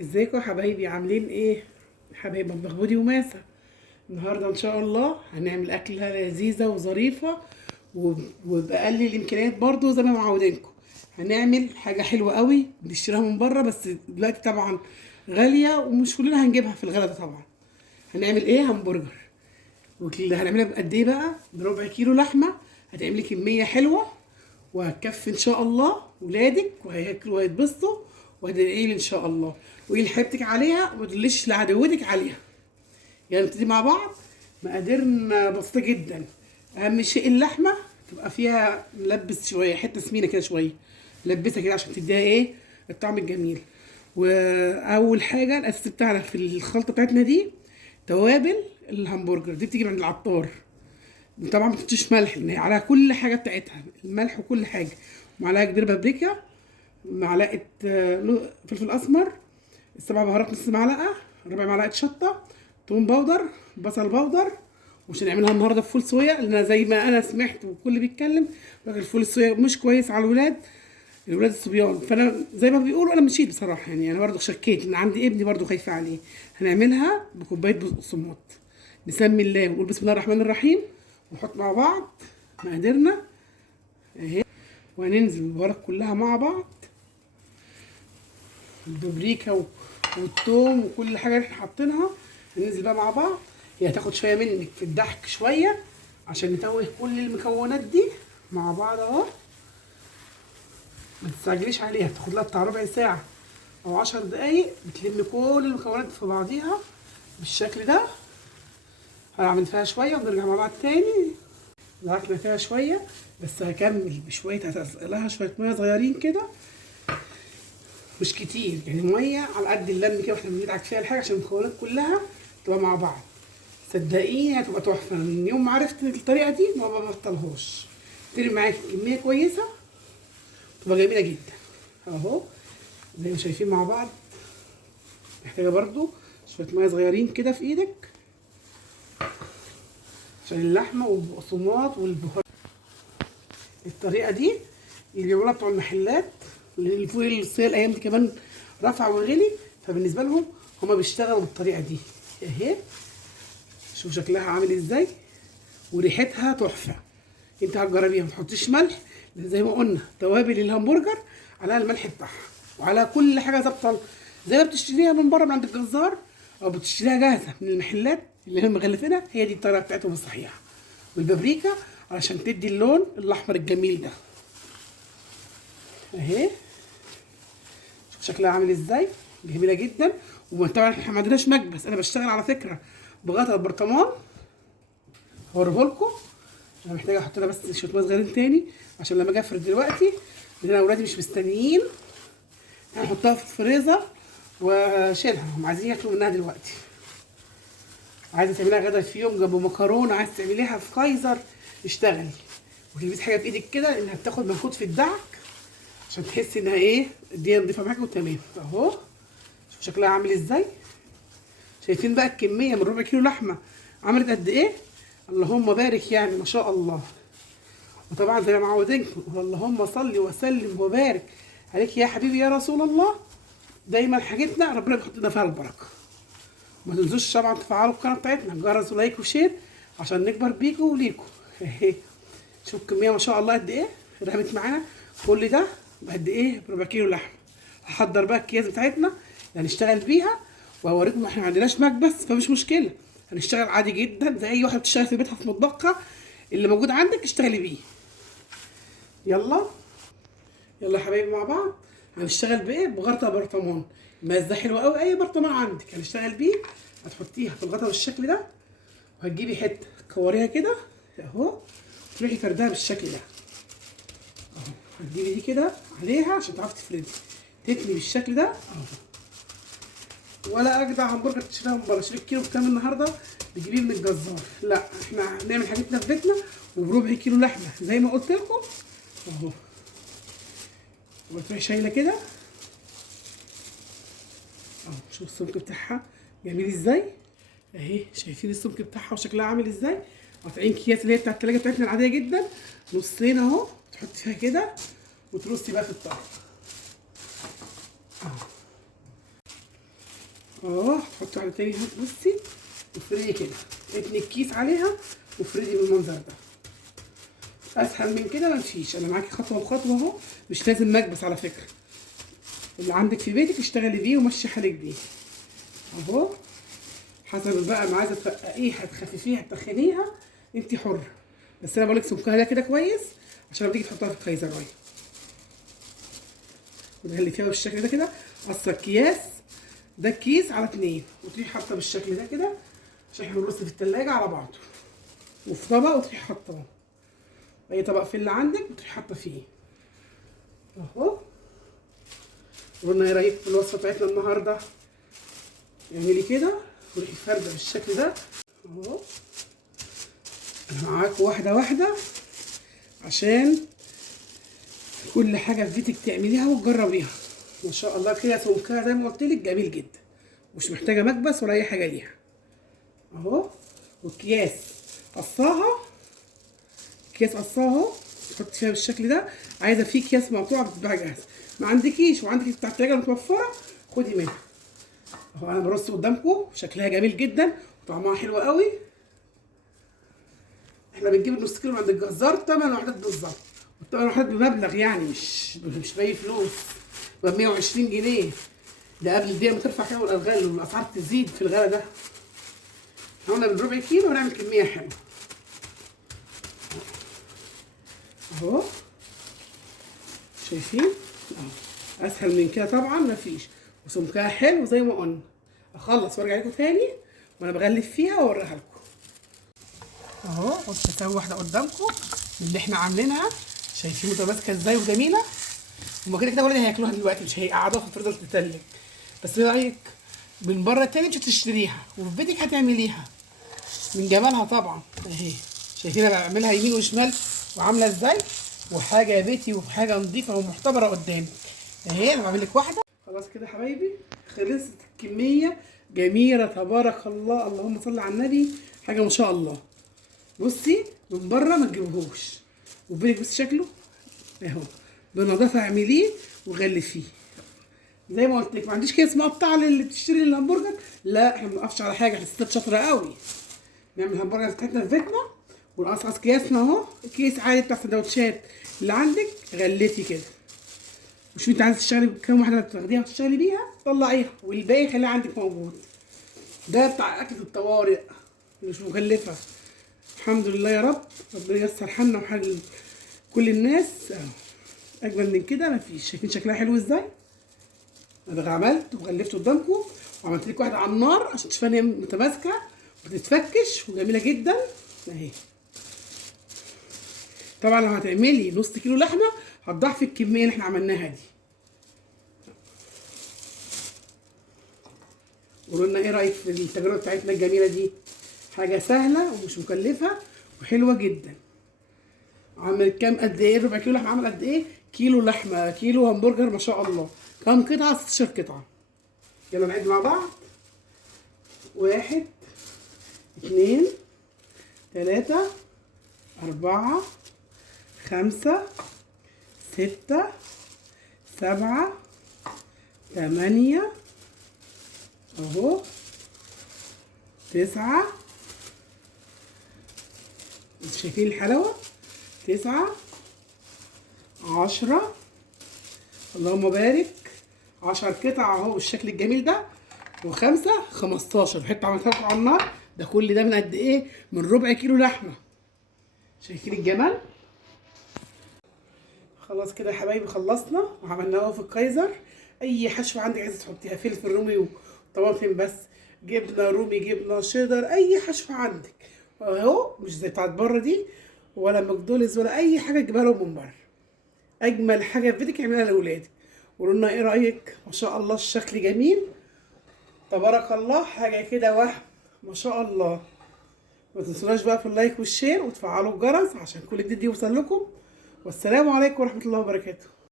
ازيكم يا حبايبي؟ عاملين ايه؟ حبايب مطبخ بودي وماسة. النهارده ان شاء الله هنعمل اكله لذيذه وظريفه وباقل الامكانيات برضو زي ما معودينكم. هنعمل حاجه حلوه قوي بنشتريها من بره، بس دلوقتي طبعا غاليه ومش كلنا هنجيبها في الغلا ده طبعا. هنعمل ايه؟ همبرجر. واللي هنعملها بقد ايه بقى؟ بربع كيلو لحمه. هتعملي كميه حلوه وهتكفي ان شاء الله ولادك، وهياكلوا وهيتبسطوا وهتدعي لي ان شاء الله. وقولي لحبيبتك عليها وما تقوليش لعدوتك عليها. يعني نبتدي مع بعض. مقاديرنا بسيطه جدا. اهم شيء اللحمه تبقى فيها ملبس شويه، حته سمينه كده شويه، لبسها كده عشان تديها ايه؟ الطعم الجميل. واول حاجه الاساس بتاعنا في الخلطه بتاعتنا دي توابل الهمبرجر دي بتيجي من العطار. طبعا ما تحطيش ملح لان هي عليها كل حاجه بتاعتها، الملح وكل حاجه. معلقه كبيره بابريكا، معلقه فلفل اسمر، السبع بهارات نص معلقه، ربع معلقه شطه، توم باودر، بصل باودر. ومش هنعملها النهارده بفول صويا لان زي ما انا سمعت والكل بيتكلم الفول الصويا مش كويس على الولاد الصبيان. فانا زي ما بيقولوا انا مشيت بصراحه، يعني انا برضو شكيت ان عندي ابني برضو خايفه عليه. هنعملها بكوبايه بقسماط. نسمي الله ونقول بسم الله الرحمن الرحيم ونحط مع بعض مقاديرنا اهي. وهننزل بالبهارات كلها مع بعض، البابريكا والثوم وكل حاجه اللي احنا حاطينها. هننزل بقى مع بعض. هي هتاخد شويه منك في الضحك شويه عشان نتوه كل المكونات دي مع بعض اهو. ما تستعجليش عليها، بتاخد لها بتاع ربع ساعه او 10 دقايق بتلم كل المكونات في بعضيها بالشكل ده. هنعمل فيها شويه ونرجع مع بعض تاني. ضحكنا فيها شويه بس هكمل بشويه، هتسقلها شويه ميه صغيرين كده مش كتير، يعني ميه على قد اللم كده واحنا بندعك فيها الحاجه عشان المكونات كلها تبقى مع بعض. صدقيني هتبقى تحفه. من يوم ما عرفت الطريقه دي ما ببطلهاش. ترمي معاكي كميه كويسه تبقى جميله جدا اهو زي ما شايفين مع بعض. محتاجه برضو شويه ميه صغيرين كده في ايدك عشان اللحمه والبقسماط والبهارات. الطريقه دي يجيبوا لها بتوع المحلات اللي الفول الصيا الايام دي كمان رفع وغلي، فبالنسبه لهم هما بيشتغلوا بالطريقه دي اهي. شوف شكلها عامل ازاي وريحتها تحفه. انت هتجربيها ما تحطيش ملح لان زي ما قلنا توابل الهمبرجر عليها الملح بتاعها وعلى كل حاجه ظابطه زي ما بتشتريها من بره من عند الجزار او بتشتريها جاهزه من المحلات اللي هم مغلفينها. هي دي الطريقه بتاعتهم الصحيحه. والبابريكا علشان تدي اللون الاحمر الجميل ده اهي. شوف شكلها عامل ازاي، جميله جدا. وطبعا احنا ما عندناش مكبس، انا بشتغل على فكره بغطا البرطمان. هوريهولكم. انا محتاجه احط لها بس شويه ميه صغيرين تاني عشان لما اجي افرد دلوقتي لان انا اولادي مش مستنيين. هنحطها في الفريزر واشيلها، هم عايزين ياكلوا منها دلوقتي. عايزه تعمليها غدا في يوم جنب مكرونه، عايزه تعمليها في كايزر، اشتغلي وتلبسي حاجه في ايدك كده لانها بتاخد مجهود في الدعك عشان تحسي انها ايه الدنيا نضيفه معاكي وتمام اهو. شوفوا شكلها عامل ازاي. شايفين بقى الكميه من ربع كيلو لحمه عملت قد ايه؟ اللهم بارك يعني ما شاء الله. وطبعا زي ما معودينكم اللهم صل وسلم وبارك عليك يا حبيبي يا رسول الله. دايما حاجتنا ربنا بيحط لنا فيها البركه. ما تنسوش طبعا تفعلوا القناه بتاعتنا جرس ولايك وشير عشان نكبر بيكوا وليكوا اهي. شوف الكميه ما شاء الله قد ايه رمت معانا. كل ده بقد ايه؟ بربع كيلو لحمه. هحضر بقى الأكياس بتاعتنا اللي هنشتغل بيها وهوريكم. احنا ما عندناش مكبس فمش مشكله، هنشتغل عادي جدا زي اي واحده بتشتغل في بيتها في مطبخها. اللي موجود عندك اشتغلي بيه. يلا يلا يا حبايبي مع بعض. هنشتغل بايه؟ بغطا برطمان. المقاس ده حلو قوي، اي برطمان عندك هنشتغل بيه. هتحطيها في الغطا بالشكل ده وهتجيبي حته تكوريها كده اهو تروحي فردها بالشكل ده اهو. هتجيبي دي كده عليها عشان تعرفي تفردي تتني بالشكل ده اهو. ولا اجدع همبرجر تشتريها من بره. شوفي الكيلو بكام النهارده بتجيبيه من الجزار. لا احنا هنعمل حاجتنا في بيتنا وبربع كيلو لحمه زي ما قلت لكم اهو. وتروحي شايله كده اهو. شوف السمك بتاعها جميل ازاي اهي. شايفين السمك بتاعها وشكلها عامل ازاي. قاطعين اكياس اللي هي بتاعت التلاجه بتاعتنا العاديه جدا نصين اهو. تحطي فيها كده وترصي بقى في الطبق اهو. اهو. هتحطي واحده تاني اهو. بصي وافردي كده، اتني الكيس عليها وافردي بالمنظر ده. اسهل من كده مفيش. انا معاكي خطوه بخطوه اهو، مش لازم مكبس على فكره. اللي عندك في بيتك اشتغلي بيه ومشي حالك بيه اهو. حسب بقى ما عايزه ترققيها تخففيها تخنيها انت حره، بس انا بقولك سمكها ده كده كويس عشان لما تيجي تحطها في الخيزرايه وتغلفيها بالشكل ده كده. اصل الكياس ده كيس على 2 وتروحي حاطه بالشكل ده كده عشان احنا بنرص في التلاجة على بعضه، وفي طبق وتروحي حاطاه، اي طبق في اللي عندك وتروحي حاطه فيه اهو. قلنا ايه رايك في الوصفه بتاعتنا النهارده؟ اعملي كده وروحي فارده بالشكل ده اهو. انا معاكم واحده واحده عشان كل حاجه في بيتك تعمليها وتجربيها. ما شاء الله كده سمكها زي ما قلت لك جميل جدا، مش محتاجه مكبس ولا اي حاجه ليها اهو. والكياس قصاها، اكياس قصاها اهو، تحطي فيها بالشكل ده. عايزه في اكياس مقطوعه بتتباع جاهزه، ما عندكيش وعندك بتاعت التلاجه متوفره خدي منها اهو. انا برص قدامكم شكلها جميل جدا وطعمها حلو قوي. احنا بنجيب النص كيلو من عند الجزار 8 وحدات بالظبط، والثمان وحدات بمبلغ يعني مش باي فلوس، ب 120 جنيه. ده قبل الدقيقه ما ترفع كده والالغال والاسعار تزيد في الغلا ده. احنا قلنا بالربع كيلو ونعمل كميه حلوه اهو. شايفين اهو، اسهل من كده طبعا مفيش، وسمكها حلو زي ما قلنا. اخلص وارجع لكم تاني وانا بغلف فيها واوريها لكم اهو. بصوا اسوي واحده قدامكم من اللي احنا عاملينها، شايفين متماسكه ازاي وجميله. هما كده كده ولادي هياكلوها دلوقتي مش هيقعدوها تفضل تتلج، بس ايه رايك من بره تاني مش هتشتريها وفي بيتك هتعمليها من جمالها طبعا اهي. شايفين انا بعملها يمين وشمال وعامله ازاي، وحاجه بيتي وحاجه نظيفه ومعتبره قدامي اهي. انا بعمل لك واحده خلاص كده يا حبايبي، خلصت الكميه جميله تبارك الله. اللهم صل على النبي، حاجه ما شاء الله. بصي من بره ما تجيبوهوش وبينك بس شكله اهو بنظافه، اعمليه وغلفيه زي ما قلت لك. ما عنديش كيس مقطع اللي بتشتري الهمبرجر، لا احنا ما بنقفش على حاجه، احنا ستات شاطره قوي. نعمل الهمبرجر بتاعتنا في بيتنا ونقصقص كياسنا اهو. كيس عادي بتاع السندوتشات اللي عندك غلفي كده، وشوفي انت عايزه تشتغلي بكام واحده تاخديها وتشتغلي بيها طلعيها، والباقي خليها عندك موجود. ده بتاع اكل الطوارئ مش مكلفه. الحمد لله يا رب، ربنا ييسر حالنا وحال كل الناس اهو. اجمل من كده مفيش. شايفين شكلها حلو ازاي؟ انا عملت وغلفت قدامكم وعملت لك واحده على النار عشان تشوفها ان هي متماسكه وبتتفكش وجميله جدا اهي. طبعا لو هتعملي نص كيلو لحمه هتضاعفي الكميه اللي احنا عملناها دي. قولوا لنا ايه رايك في التجربه بتاعتنا الجميله دي؟ حاجه سهله ومش مكلفه وحلوه جدا. عمل كام قد ايه؟ ربع كيلو لحمه عمل قد ايه؟ كيلو لحمه، كيلو همبرجر ما شاء الله. كام قطعه؟ 16 قطعه. يلا نعد مع بعض. 1 2 3 4 5 6 7 8 اهو 9. شايفين الحلاوه؟ 9 10 اللهم بارك. 10 قطع اهو بالشكل الجميل ده، و5 15 حته عملتها لكم على النار. ده كل ده من قد ايه؟ من ربع كيلو لحمه. شايفين الجمال؟ خلاص كده يا حبايبي خلصنا وعملناه في الكايزر. اي حشوه عندك عايزه تحطيها، فلفل رومي وطماطم بس، جبنه رومي، جبنه شيدر، اي حشوه عندك اهو. مش زي بتاعت بره دي ولا ماكدونالدز ولا اي حاجه تجيبها لهم من بره. اجمل حاجه في بيتك اعملها لاولادك. قولوا لنا ايه رايك؟ ما شاء الله الشكل جميل تبارك الله، حاجه كده وهم ما شاء الله. ما تنسوناش بقى في اللايك والشير وتفعلوا الجرس عشان كل جديد يوصل لكم. والسلام عليكم ورحمه الله وبركاته.